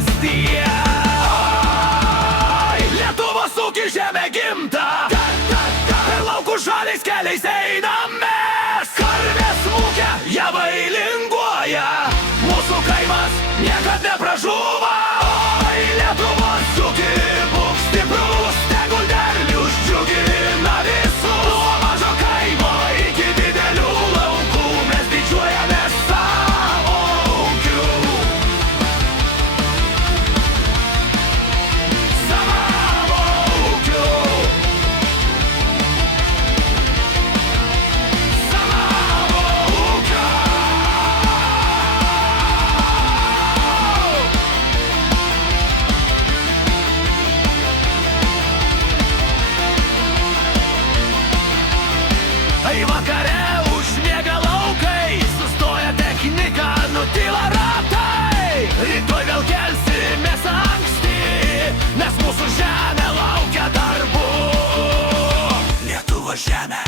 kasdien. Oi, Lietuvos ūkį žemė gimta, per laukų žaliais keliais einam mes. Karvės mūkia, javai linguoja, mūsų kaimas niekad nepražūva. Oi, Lietuvos ūkį būk stiprus, tegul derlius džiugina visus. Nuo mažo kaimo iki didelių laukų mes didžiuojamės savo ūkiu. Savo ūkiu. Savo ūkiu. Ai vakare užmiega laukai, sustoja technika, nutyla ratai. Rytoj vėl kelsimės anksti, nes mūsų žemė laukia darbų. Lietuvos žemė